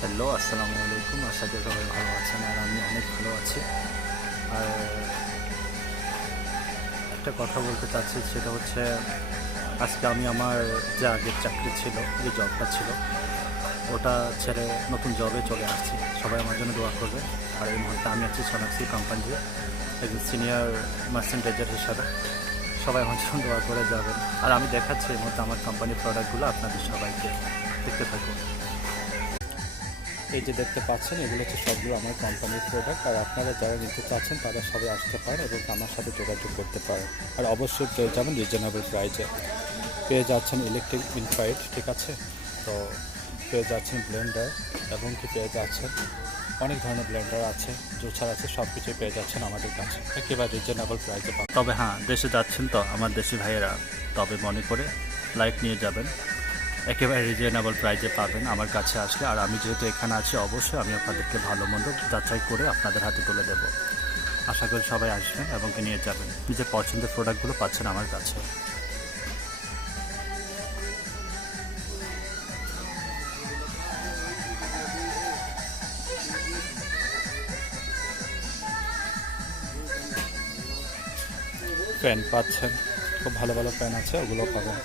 Hello, আসসালামু আলাইকুম। আশা করি সবাই ভালো আছেন আর আমি অনেক ভালো আছি। আর একটা কথা বলতে চাচ্ছি, সেটা হচ্ছে আজকে আমি আমার যে আগের চাকরি ছিল, যে জবটা ছিল, ওটা ছেড়ে নতুন জবে চলে আসছি। সবাই আমার জন্য দোয়া করবে। আর এই মুহূর্তে আমি আছি সোনাক্ষী কোম্পানিতে একজন সিনিয়র মার্চেন্ডাইজার হিসাবে। সবাই আমার জন্য দোয়া করে যাবেন। আর আমি দেখাচ্ছি এই মুহূর্তে আমার কোম্পানির প্রোডাক্টগুলো আপনাদের সবাইকে। দেখতে থাকুন। এই যে দেখতে পাচ্ছেন, এগুলো হচ্ছে সবগুলো আমার কোম্পানির প্রোডাক্ট। আর আপনারা যারা নিতে চাচ্ছেন তারা সবাই আসতে পারেন এবং আমার সাথে যোগাযোগ করতে পারেন। আর অবশ্যই পেয়ে যাবেন রিজনেবল প্রাইসে। পেয়ে যাচ্ছেন ইলেকট্রিক ইনফ্রারেড, ঠিক আছে? তো পেয়ে যাচ্ছেন ব্লেন্ডার, এবং কি পেয়ে যাচ্ছেন অনেক ধরনের ব্লেন্ডার আছে, জুসার আছে, সব কিছুই পেয়ে যাচ্ছেন আমাদের কাছে একেবারে রিজনেবল প্রাইসে। তবে হ্যাঁ, দেশে যাচ্ছেন তো আমার দেশি ভাইয়েরা, তবে মনে করে লাইট নিয়ে যাবেন। একেবারে রিজনেবল প্রাইসে পাবেন আমার কাছে আসলে। আর আমি যেহেতু এখানে আছি, অবশ্যই আমি আপনাদেরকে ভালো মন্দ যাচাই করে আপনাদের হাতে তুলে দেবো। আশা করি সবাই আসবেন এবং নিয়ে যাবেন। নিজের পছন্দের প্রোডাক্টগুলো পাচ্ছেন আমার কাছে। ফ্যান পাচ্ছেন, খুব ভালো ভালো ফ্যান আছে, ওগুলো পাবেন।